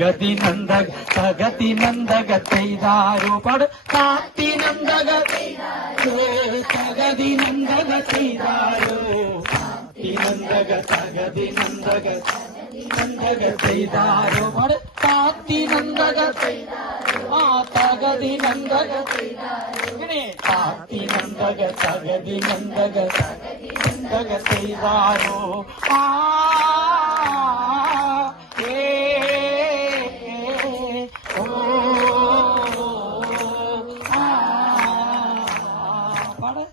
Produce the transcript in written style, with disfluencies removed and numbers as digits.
തകതി നന്ദക തകതി നന്ദക ചെയ്താരോ പാട് താത്തി നന്ദക തകതി നന്ദക ചെയ്താരോ നന്ദക തകതി നന്ദക നന്ദക ചെയ്താരോ പാട് താത്തി നന്ദക ആ തകതി നന്ദക ഇങ്ങനെ താത്തി നന്ദക തകതി നന്ദക നന്ദക ചെയ്താരോ ആ പാട്